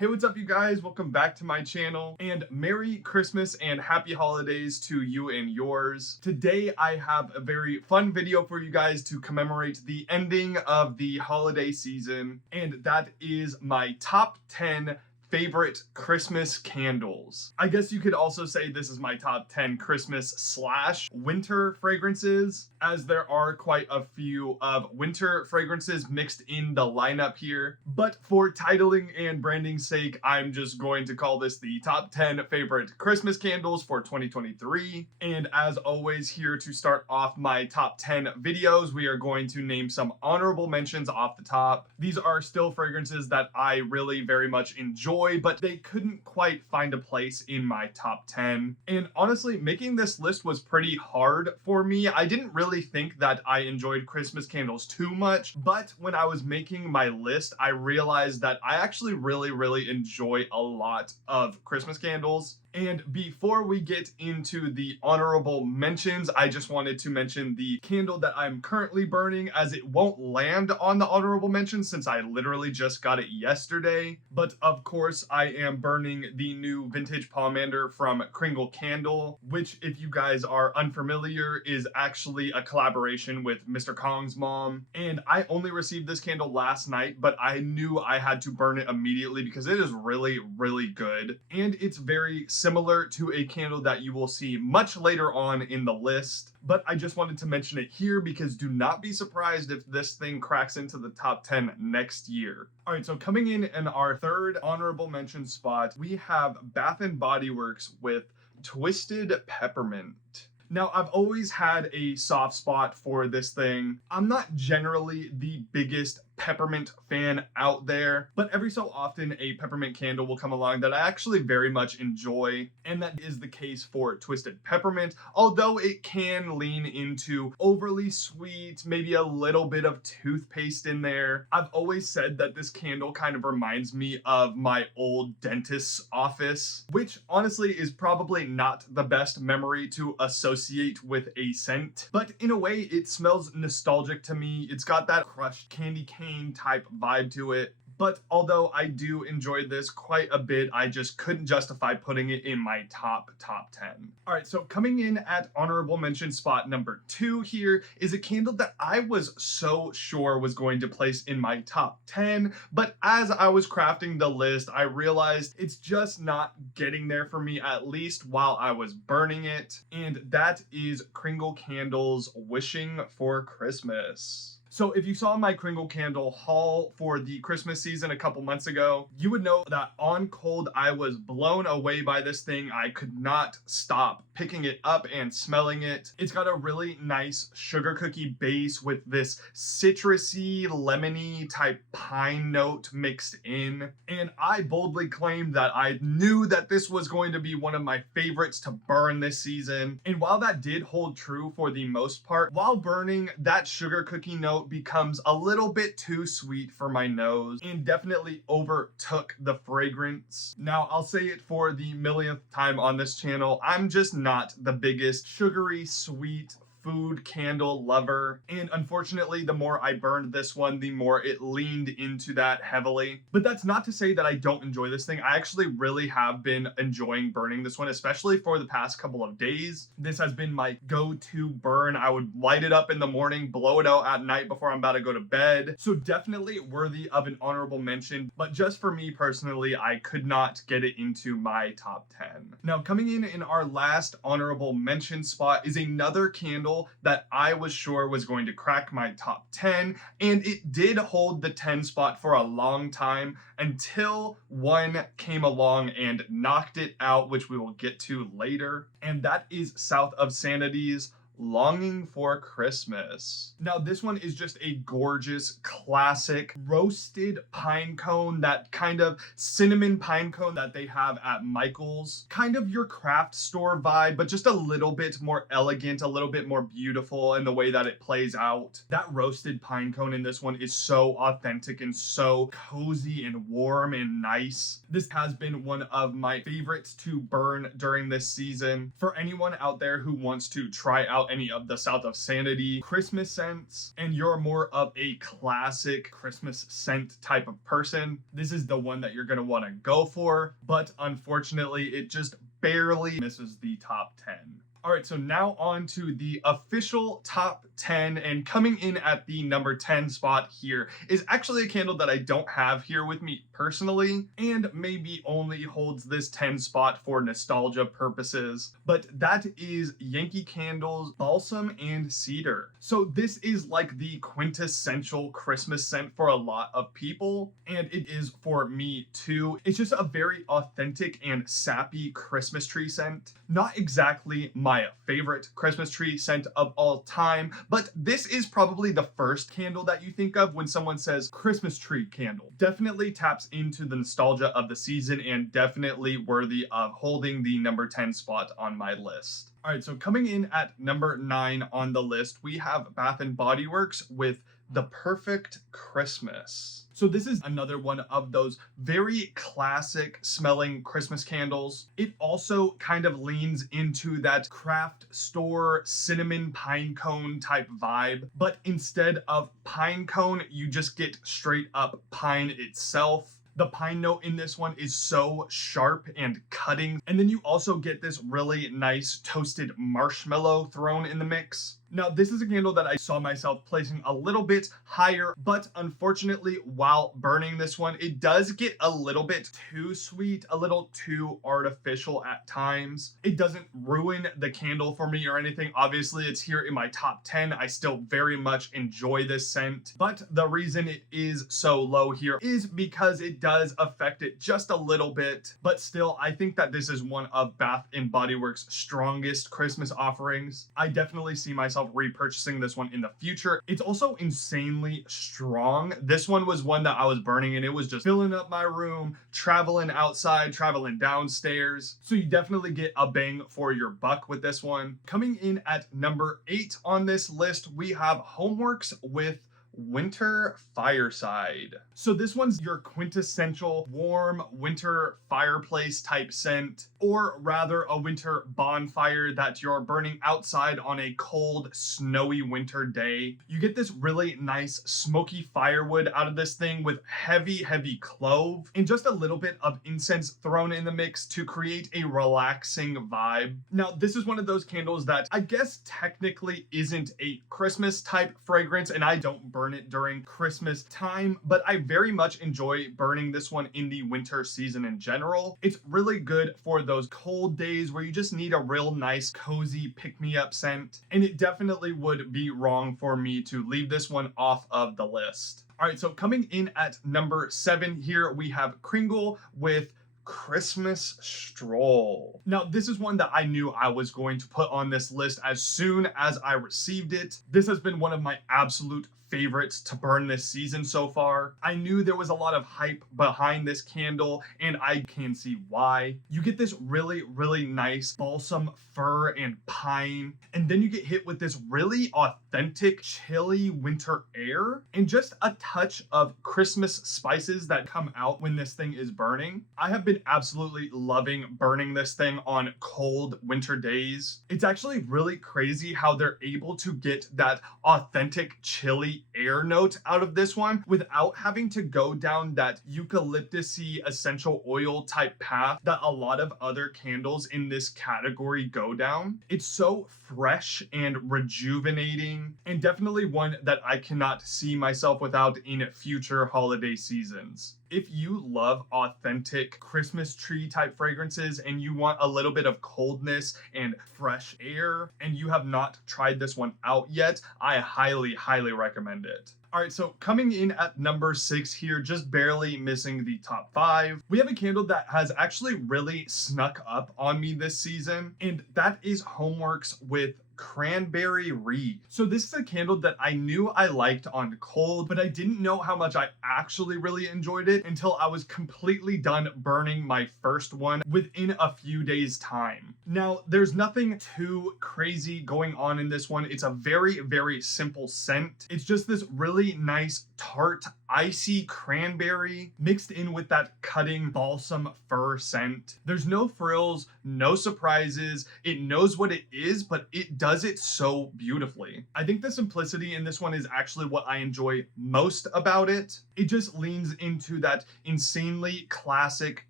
Hey, what's up you guys? Welcome back to my channel and Merry Christmas and Happy Holidays to you and yours. Today I have a very fun video for you guys to commemorate the ending of the holiday season, and that is my top 10 favorite Christmas candles. I guess you could also say this is my top 10 Christmas/winter fragrances, as there are quite a few of winter fragrances mixed in the lineup here. But for titling and branding's sake, I'm just going to call this the top 10 favorite Christmas candles for 2023. And as always, here to start off my top 10 videos, we are going to name some honorable mentions off the top. These are still fragrances that I really very much enjoy, but they couldn't quite find a place in my top 10. And honestly, making this list was pretty hard for me. I didn't really think that I enjoyed Christmas candles too much, but when I was making my list, I realized that I actually really enjoy a lot of Christmas candles. And before we get into the honorable mentions, I just wanted to mention the candle that I'm currently burning, as it won't land on the honorable mentions since I literally just got it yesterday. But of course, I am burning the new vintage pomander from Kringle Candle, which, if you guys are unfamiliar, is actually a collaboration with Mr. Kong's mom. And I only received this candle last night, but I knew I had to burn it immediately because it is really good. And it's very similar to a candle that you will see much later on in the list, but I just wanted to mention it here because do not be surprised if this thing cracks into the top 10 next year. All right, so coming in our third honorable mention spot, we have Bath and Body Works with Twisted Peppermint. Now, I've always had a soft spot for this thing. I'm not generally the biggest peppermint fan out there, but every so often a peppermint candle will come along that I actually very much enjoy, and that is the case for Twisted Peppermint, although it can lean into overly sweet, maybe a little bit of toothpaste in there. I've always said that this candle kind of reminds me of my old dentist's office, which honestly is probably not the best memory to associate with a scent, but in a way it smells nostalgic to me. It's got that crushed candy cane type vibe to it. But although I do enjoy this quite a bit, I just couldn't justify putting it in my top 10. All right, so coming in at honorable mention spot number 2 here is a candle that I was so sure was going to place in my top 10, but as I was crafting the list, I realized it's just not getting there for me, at least while I was burning it, and that is Kringle Candle's Wishing for Christmas. So if you saw my Kringle candle haul for the Christmas season a couple months ago, you would know that on cold, I was blown away by this thing. I could not stop picking it up and smelling it. It's got a really nice sugar cookie base with this citrusy, lemony type pine note mixed in. And I boldly claimed that I knew that this was going to be one of my favorites to burn this season. And while that did hold true for the most part, while burning, that sugar cookie note becomes a little bit too sweet for my nose and definitely overtook the fragrance. Now, I'll say it for the millionth time on this channel, I'm just not the biggest sugary sweet food candle lover, and unfortunately the more I burned this one, the more it leaned into that heavily. But that's not to say that I don't enjoy this thing. I actually really have been enjoying burning this one, especially for the past couple of days. This has been my go-to burn. I would light it up in the morning, blow it out at night before I'm about to go to bed. So definitely worthy of an honorable mention, but just for me personally, I could not get it into my top 10. Now, coming in our last honorable mention spot is another candle that I was sure was going to crack my top 10, and it did hold the 10 spot for a long time until one came along and knocked it out, which we will get to later, and that is South of Sanity's Longing for Christmas. Now, this one is just a gorgeous, classic roasted pine cone, that kind of cinnamon pine cone that they have at Michael's. Kind of your craft store vibe, but just a little bit more elegant, a little bit more beautiful in the way that it plays out. That roasted pine cone in this one is so authentic and so cozy and warm and nice. This has been one of my favorites to burn during this season. For anyone out there who wants to try out any of the South of Sanity Christmas scents and you're more of a classic Christmas scent type of person, this is the one that you're going to want to go for. But unfortunately, it just barely misses the top 10. All right, so now on to the official top 10, and coming in at the number 10 spot here is actually a candle that I don't have here with me personally, and maybe only holds this 10 spot for nostalgia purposes, but that is Yankee Candle's Balsam and Cedar. So this is like the quintessential Christmas scent for a lot of people, and it is for me too. It's just a very authentic and sappy Christmas tree scent. Not exactly my favorite Christmas tree scent of all time, but this is probably the first candle that you think of when someone says Christmas tree candle. Definitely taps into the nostalgia of the season and definitely worthy of holding the number 10 spot on my list. All right, so coming in at number 9 on the list, we have Bath and Body Works with The Perfect Christmas. So this is another one of those very classic smelling Christmas candles. It also kind of leans into that craft store cinnamon pine cone type vibe, but instead of pine cone, you just get straight up pine itself. The pine note in this one is so sharp and cutting. And then you also get this really nice toasted marshmallow thrown in the mix. Now, this is a candle that I saw myself placing a little bit higher, but unfortunately, while burning this one, it does get a little bit too sweet, a little too artificial at times. It doesn't ruin the candle for me or anything. Obviously, it's here in my top 10. I still very much enjoy this scent, but the reason it is so low here is because it does affect it just a little bit, but still, I think that this is one of Bath & Body Works' strongest Christmas offerings. I definitely see myself repurchasing this one in the future. It's also insanely strong. This one was one that I was burning and it was just filling up my room, traveling outside, traveling downstairs. So you definitely get a bang for your buck with this one. Coming in at number 8 on this list, we have Homeworx with Winter Fireside. So this one's your quintessential warm winter fireplace type scent, or rather a winter bonfire that you're burning outside on a cold, snowy winter day. You get this really nice smoky firewood out of this thing with heavy clove and just a little bit of incense thrown in the mix to create a relaxing vibe. Now, this is one of those candles that I guess technically isn't a Christmas type fragrance, and I don't burn it during Christmas time, but I very much enjoy burning this one in the winter season in general. It's really good for those cold days where you just need a real nice cozy pick-me-up scent, and it definitely would be wrong for me to leave this one off of the list. All right, so coming in at number 7 here, we have Kringle with Christmas Stroll. Now, this is one that I knew I was going to put on this list as soon as I received it. This has been one of my absolute favorites to burn this season so far. I knew there was a lot of hype behind this candle, and I can see why. You get this really nice balsam fir and pine, and then you get hit with this really authentic chilly winter air and just a touch of Christmas spices that come out when this thing is burning. I have been absolutely loving burning this thing on cold winter days. It's actually really crazy how they're able to get that authentic chilly air note out of this one without having to go down that eucalyptusy essential oil type path that a lot of other candles in this category go down. It's so fresh and rejuvenating, and definitely one that I cannot see myself without in future holiday seasons. If you love authentic Christmas tree type fragrances and you want a little bit of coldness and fresh air and you have not tried this one out yet, I highly recommend it. All right, so coming in at number 6 here, just barely missing the top 5, we have a candle that has actually really snuck up on me this season, and that is Homeworx with Cranberry Reed. So this is a candle that I knew I liked on cold, but I didn't know how much I actually really enjoyed it until I was completely done burning my first one within a few days' time. Now, there's nothing too crazy going on in this one. It's a very simple scent. It's just this really nice tart icy cranberry mixed in with that cutting balsam fir scent. There's no frills, no surprises. It knows what it is, but it does it so beautifully. I think the simplicity in this one is actually what I enjoy most about it. It just leans into that insanely classic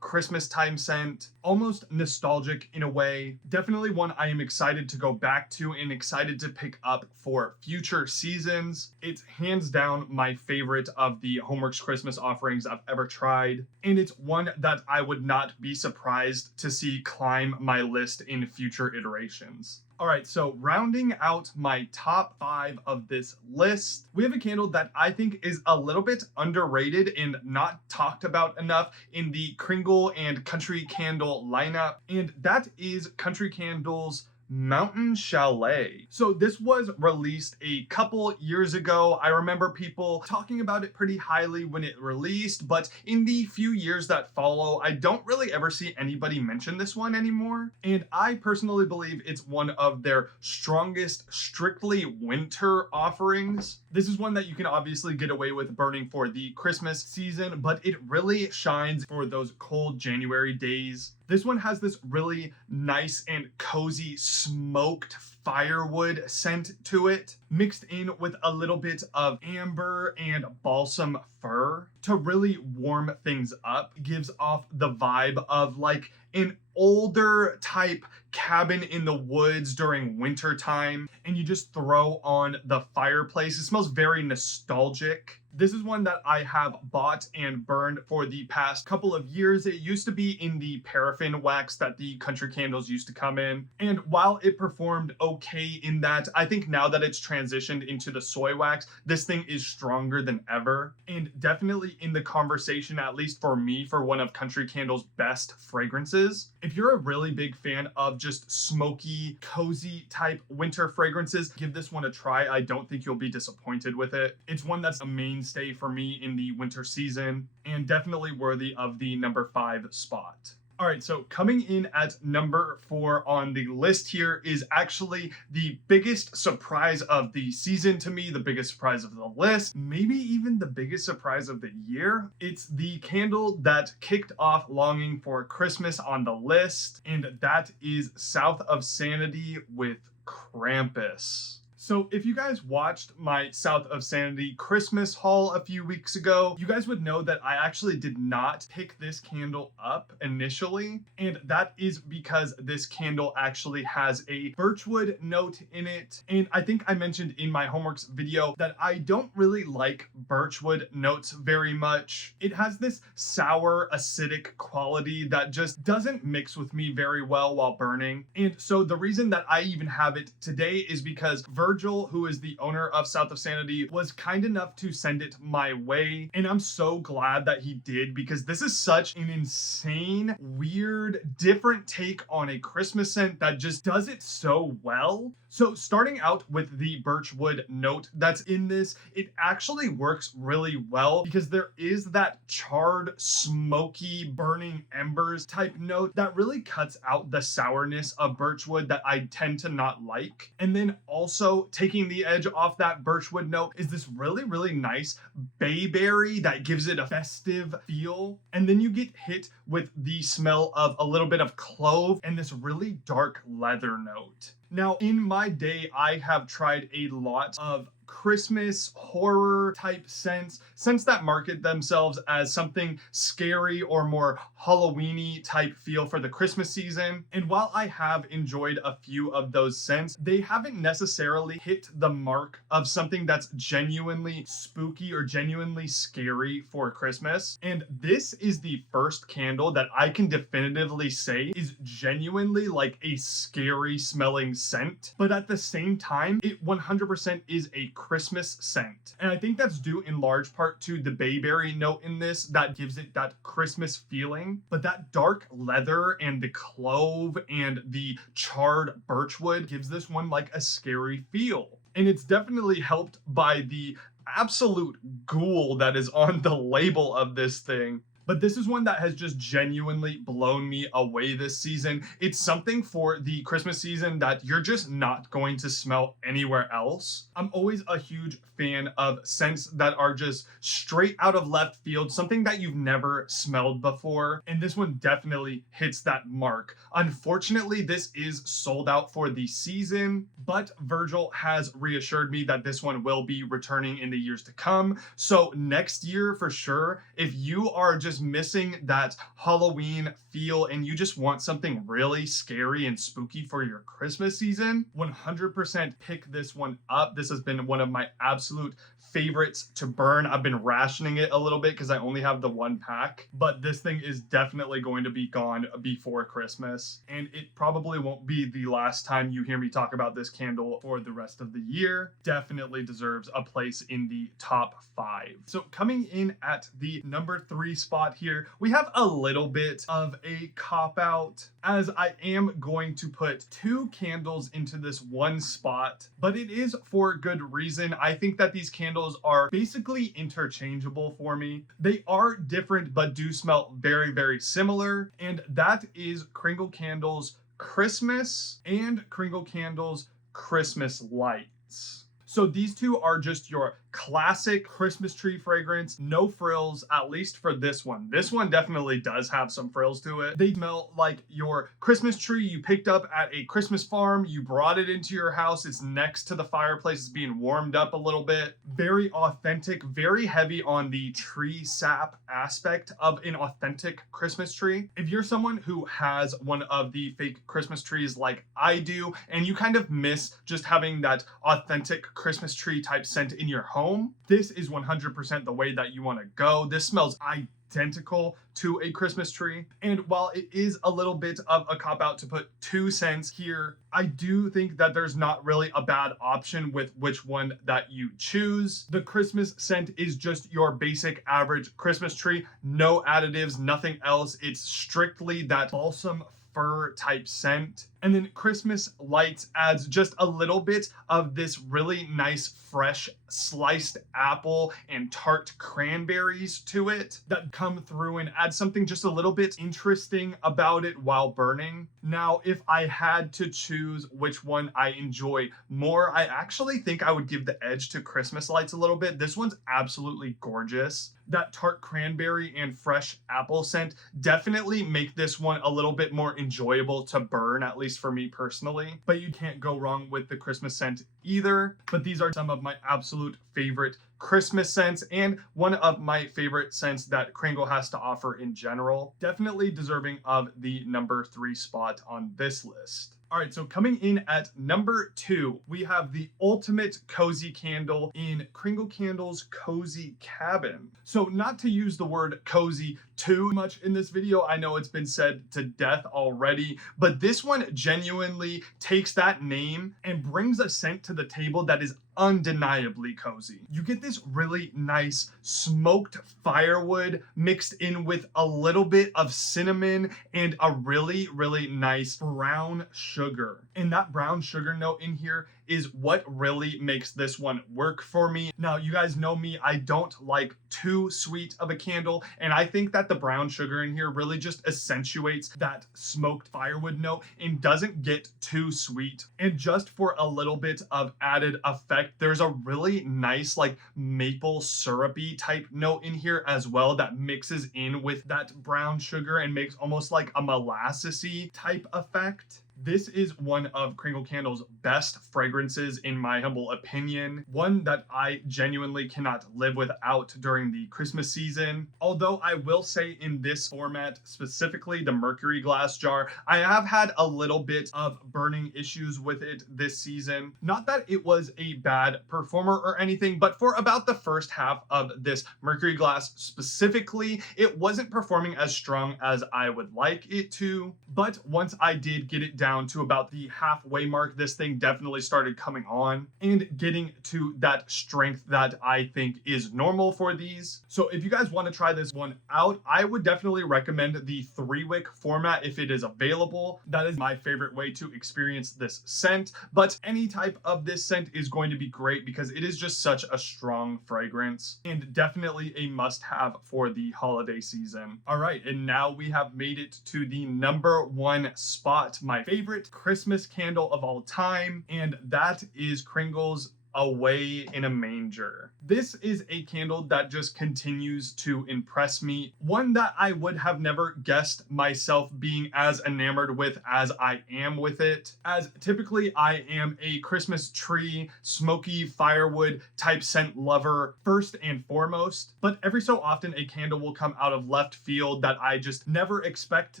Christmas time scent, almost nostalgic in a way. Definitely one I am excited to go back to and excited to pick up for future seasons. It's hands down my favorite of the Homeworx Christmas offerings I've ever tried, and it's one that I would not be surprised to see climb my list in future iterations. All right, so rounding out my top 5 of this list, we have a candle that I think is a little bit underrated and not talked about enough in the Kringle and Country Candle lineup, and that is Country Candle's Mountain Chalet. So this was released a couple years ago. I remember people talking about it pretty highly when it released, but in the few years that follow, I don't really ever see anybody mention this one anymore. And I personally believe it's one of their strongest, strictly winter offerings. This is one that you can obviously get away with burning for the Christmas season, but it really shines for those cold January days. This one has this really nice and cozy smoked firewood scent to it, mixed in with a little bit of amber and balsam fir to really warm things up. It gives off the vibe of like an older type cabin in the woods during winter time, and you just throw on the fireplace. It smells very nostalgic. This is one that I have bought and burned for the past couple of years. It used to be in the paraffin wax that the country candles used to come in. And while it performed okay in that, I think now that it's transitioned into the soy wax, this thing is stronger than ever. And definitely in the conversation, at least for me, for one of Country Candle's best fragrances. If you're a really big fan of just smoky, cozy type winter fragrances, give this one a try. I don't think you'll be disappointed with it. It's one that's a mainstay for me in the winter season and definitely worthy of the number 5 spot. All right, so coming in at number 4 on the list here is actually the biggest surprise of the season to me, the biggest surprise of the list, maybe even the biggest surprise of the year. It's the candle that kicked off Longing for Christmas on the list, and that is South of Sanity with Krampus. So if you guys watched my South of Sanity Christmas haul a few weeks ago, you guys would know that I actually did not pick this candle up initially. And that is because this candle actually has a birchwood note in it. And I think I mentioned in my Homeworx video that I don't really like birchwood notes very much. It has this sour, acidic quality that just doesn't mix with me very well while burning. And so the reason that I even have it today is because Virgil, who is the owner of South of Sanity, was kind enough to send it my way, and I'm so glad that he did, because this is such an insane, weird, different take on a Christmas scent that just does it so well. So starting out with the birchwood note that's in this, it actually works really well because there is that charred, smoky, burning embers type note that really cuts out the sourness of birchwood that I tend to not like. And then also taking the edge off that birchwood note is this really, really nice bayberry that gives it a festive feel. And then you get hit with the smell of a little bit of clove and this really dark leather note. Now, in my day, I have tried a lot of Christmas horror type scents that market themselves as something scary or more Halloween-y type feel for the Christmas season. And while I have enjoyed a few of those scents, they haven't necessarily hit the mark of something that's genuinely spooky or genuinely scary for Christmas. And this is the first candle that I can definitively say is genuinely like a scary smelling scent, but at the same time, it 100% is a Christmas scent. And I think that's due in large part to the bayberry note in this that gives it that Christmas feeling. But that dark leather and the clove and the charred birchwood gives this one like a scary feel. And it's definitely helped by the absolute ghoul that is on the label of this thing. But this is one that has just genuinely blown me away this season. It's something for the Christmas season that you're just not going to smell anywhere else. I'm always a huge fan of scents that are just straight out of left field, something that you've never smelled before. And this one definitely hits that mark. Unfortunately, this is sold out for the season, but Virgil has reassured me that this one will be returning in the years to come. So next year for sure, if you are just missing that Halloween feel and you just want something really scary and spooky for your Christmas season, 100% pick this one up. This has been one of my absolute favorites to burn. I've been rationing it a little bit because I only have the one pack, but this thing is definitely going to be gone before Christmas, and it probably won't be the last time you hear me talk about this candle for the rest of the year. Definitely deserves a place in the top 5. So coming in at the number 3 spot here, we have a little bit of a cop-out, as I am going to put 2 candles into this one spot, but it is for good reason. I think that these candles are basically interchangeable for me. They are different but do smell very, very similar, and that is Kringle Candle's Christmas and Kringle Candle's Christmas Lights. So these two are just your classic Christmas tree fragrance, no frills, at least for this one. This one definitely does have some frills to it. They smell like your Christmas tree you picked up at a Christmas farm, you brought it into your house, it's next to the fireplace, it's being warmed up a little bit. Very authentic, very heavy on the tree sap aspect of an authentic Christmas tree. If you're someone who has one of the fake Christmas trees like I do, and you kind of miss just having that authentic Christmas tree type scent in your home, this is 100% the way that you want to go. This smells identical to a Christmas tree. And while it is a little bit of a cop-out to put 2 scents here, I do think that there's not really a bad option with which one that you choose. The Christmas scent is just your basic average Christmas tree, no additives, nothing else. It's strictly that balsam fir type scent. And then Christmas Lights adds just a little bit of this really nice fresh sliced apple and tart cranberries to it that come through and add something just a little bit interesting about it while burning. Now, if I had to choose which one I enjoy more, I actually think I would give the edge to Christmas Lights a little bit. This one's absolutely gorgeous. That tart cranberry and fresh apple scent definitely make this one a little bit more enjoyable to burn, at least for me personally. But you can't go wrong with the Christmas scent either. But these are some of my absolute favorite Christmas scents and one of my favorite scents that Kringle has to offer in general. Definitely deserving of the number 3 spot on this list. All right, so coming in at number 2, we have the ultimate cozy candle in Kringle Candle's Cozy Cabin. So not to use the word cozy too much in this video, I know it's been said to death already, but this one genuinely takes that name and brings a scent to the table that is undeniably cozy. You get this really nice smoked firewood mixed in with a little bit of cinnamon and a really, really nice brown sugar. And that brown sugar note in here is what really makes this one work for me. Now, you guys know me, I don't like too sweet of a candle, and I think that the brown sugar in here really just accentuates that smoked firewood note and doesn't get too sweet. And just for a little bit of added effect, there's a really nice like maple syrupy type note in here as well that mixes in with that brown sugar and makes almost like a molassesy type effect. This is one of Kringle Candle's best fragrances in my humble opinion. One that I genuinely cannot live without during the Christmas season. Although I will say in this format, specifically the mercury glass jar, I have had a little bit of burning issues with it this season. Not that it was a bad performer or anything, but for about the first half of this mercury glass specifically, it wasn't performing as strong as I would like it to. But once I did get it down down to about the halfway mark, this thing definitely started coming on and getting to that strength that I think is normal for these. So if you guys want to try this one out, I would definitely recommend the 3-wick format if it is available. That is my favorite way to experience this scent, but any type of this scent is going to be great because it is just such a strong fragrance and definitely a must-have for the holiday season. All right, and now we have made it to the #1 spot, my favorite Christmas candle of all time, and that is Kringle's Away in a Manger. This is a candle that just continues to impress me. One that I would have never guessed myself being as enamored with as I am with it, as typically I am a Christmas tree, smoky firewood type scent lover first and foremost, but every so often a candle will come out of left field that I just never expect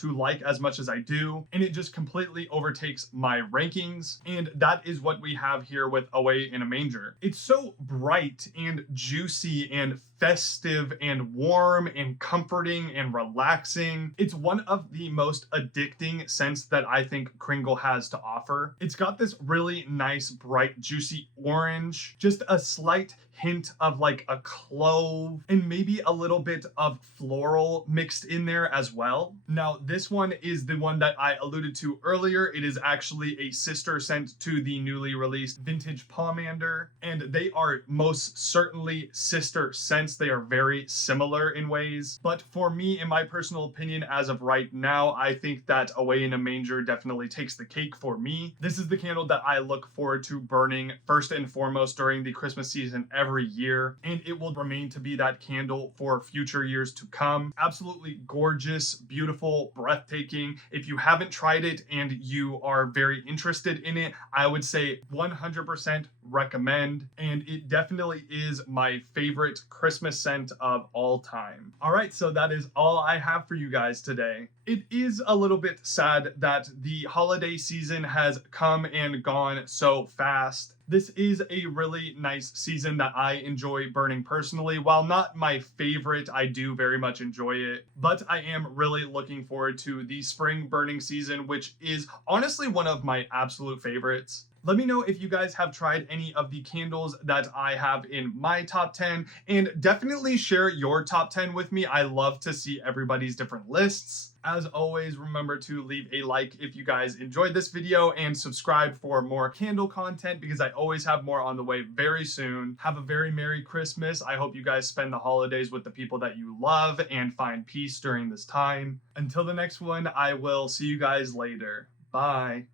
to like as much as I do, and it just completely overtakes my rankings, and that is what we have here with Away in a Manger. It's so bright and juicy and festive and warm and comforting and relaxing. It's one of the most addicting scents that I think Kringle has to offer. It's got this really nice, bright, juicy orange, just a slight hint of like a clove and maybe a little bit of floral mixed in there as well. Now, this one is the one that I alluded to earlier. It is actually a sister scent to the newly released Vintage Pomander, and they are most certainly sister scents. They are very similar in ways, but for me, in my personal opinion, as of right now, I think that Away in a Manger definitely takes the cake for me. This is the candle that I look forward to burning first and foremost during the Christmas season every year, and it will remain to be that candle for future years to come. Absolutely gorgeous, beautiful, breathtaking. If you haven't tried it and you are very interested in it, I would say 100% recommend, and it definitely is my favorite Christmas scent of all time. All right, so that is all I have for you guys today. It is a little bit sad that the holiday season has come and gone so fast. This is a really nice season that I enjoy burning personally. While not my favorite, I do very much enjoy it, but I am really looking forward to the spring burning season, which is honestly one of my absolute favorites. Let me know if you guys have tried any of the candles that I have in my top 10, and definitely share your top 10 with me. I love to see everybody's different lists. As always, remember to leave a like if you guys enjoyed this video and subscribe for more candle content because I always have more on the way very soon. Have a very Merry Christmas. I hope you guys spend the holidays with the people that you love and find peace during this time. Until the next one, I will see you guys later. Bye.